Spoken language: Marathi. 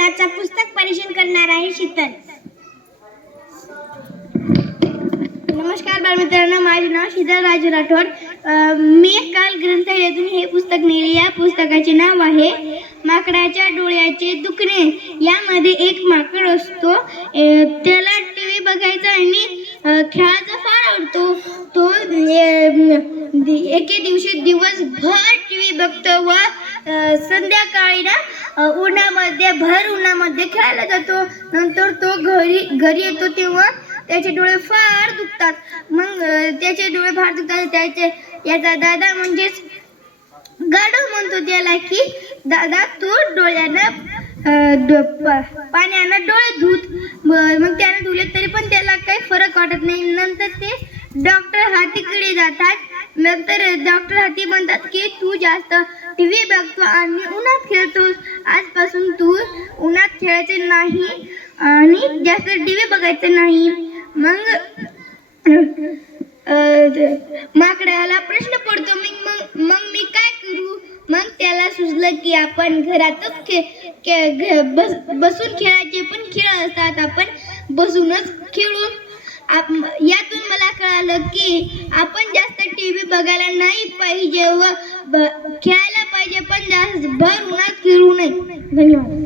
माकडाचा पुस्तक परीक्षण करणार आहे शीतल? नमस्कार बालमित्रांनो माझे नाव शीतल राजू राठोड. मी काल ग्रंथालयातून हे पुस्तक नेले. या पुस्तकाचे नाव आहे माकडाच्या डोळ्याचे दुखणे. यामध्ये एक माकड असतो. त्याला टी व्ही बघायचा आणि खेळाचा खेळायचा फार आवडतो. तो एके दिवशी दिवसभर टी व्ही बघतो व संध्याकाळी ना उन्हामध्ये भर उन्हामध्ये खेळायला जातो. नंतर तो घरी घरी येतो तेव्हा त्याचे डोळे फार दुखतात. मग त्याचे डोळे फार दुखतात. त्याचे याचा दादा म्हणजेच गाढव म्हणतो त्याला की दादा तू डोळ्यानं डो- प- पाण्यानं डोळे धुत. मग त्यानं धुले तरी पण त्याला काही फरक वाटत नाही. नंतर ते डॉक्टर हातीकडे जातात. नंतर डॉक्टर हाती म्हणतात की तू जास्त टी व्ही बघतो आणि उन्हात खेळतोस आजपासून तू उन्हात खेळायचे नाही. आणि जास्त टी व्ही बघायचं नाही. मग अ, माकडाला प्रश्न पडतो मी मग मग मी काय करू? मग त्याला सुचलं की आपण घरातच खे खे- घ- बस बसून खेळायचे पण खेळ असतात. आपण बसूनच खेळू. आप यातून मला कळालं की आपण जास्त टी व्ही बघायला नाही पाहिजे व खेळायला पाहिजे पण जास्त भर उन्हात खेळू नये. धन्यवाद.